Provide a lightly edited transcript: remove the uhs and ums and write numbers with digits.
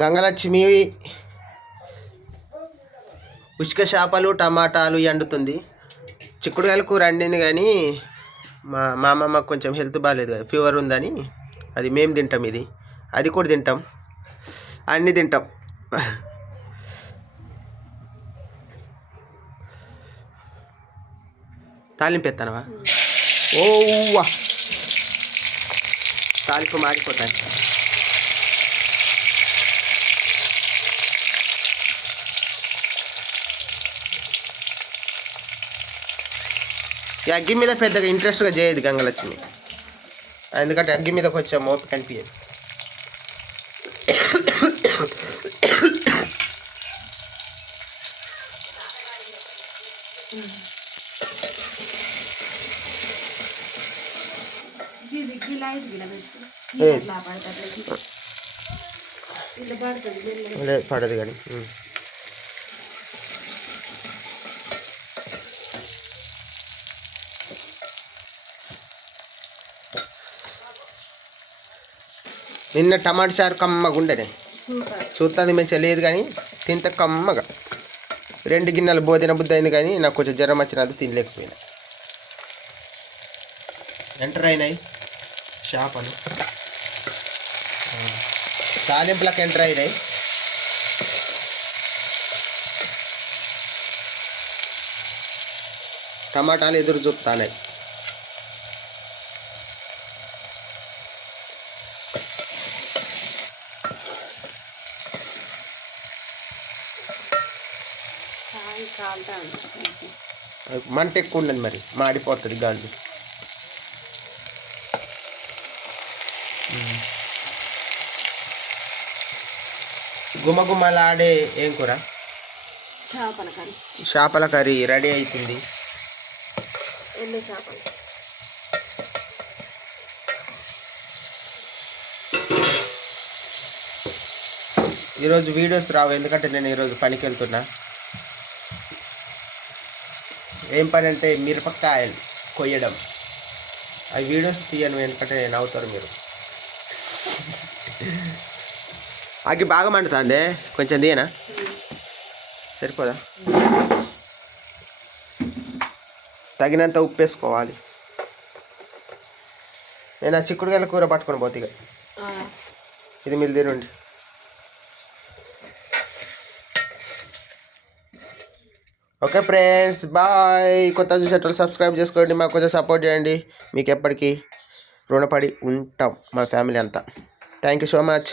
గంగలక్ష్మి ఉష్క చేపలు టమాటాలు ఎండుతుంది. చిక్కుడుకాయల కూర వండింది కానీ మా అమ్మమ్మకు కొంచెం హెల్త్ బాగాలేదు, ఫీవర్ ఉందని అది మేము తింటాం, అది కూడా తింటాం, అన్నీ తింటాం. తాలింపు ఎత్తానవా? ఓవా తాలింపు మాడిపోతాయి. ఈ అగ్గి మీద పెద్దగా ఇంట్రెస్ట్గా చేయదు గంగలక్ష్మి, ఎందుకంటే అగ్గి మీద కొంచెం ఓపిక అనిపించదు. పడదు కానీ నిన్న టమాటా చారు కమ్మగా ఉండేనే, చూస్తుంది మంచిగా లేదు కానీ తింత కమ్మగా. 2 గిన్నెలు భోజన బుద్ధి అయింది కానీ నాకు కొంచెం జ్వరం వచ్చినది, తినలేకపోయినా. ఎంటర్ అయినాయి చేపలు, తాలింపులకు ఎంటర్ అయినాయి. టమాటాలు ఎదురు చూస్తున్నాయి. మంట ఎక్కువ ఉండదు, మరి మాడిపోతుంది గాలి. గుమగుమలాడే ఏం కూర? చేపల కర్రీ రెడీ అవుతుంది. ఈరోజు వీడియోస్ రావు, ఎందుకంటే నేను ఈరోజు పనికి వెళ్తున్నా. ఏం పని అంటే మిరపకాయలు కొయ్యడం. ఆ వీడియోస్ తీయను, ఎందుకంటే నవ్వుతారు మీరు. అగ్గి బాగా మండుతుంది, కొంచెం తీయనా? సరిపోదా? తగినంత ఉప్పు వేసుకోవాలి. నేను ఆ చిక్కుడుకాయల కూర పట్టుకొని పోతే ఇక ఇది మీరు తినండి. Okay friends, bye. కొత్త చూసేటప్పుడు సబ్స్క్రైబ్ చేసుకోండి, మాకు కొంచెం సపోర్ట్ చేయండి. మీకు ఎప్పటికీ రుణపడి ఉంటాం, మా ఫ్యామిలీ అంతా. Thank you so much.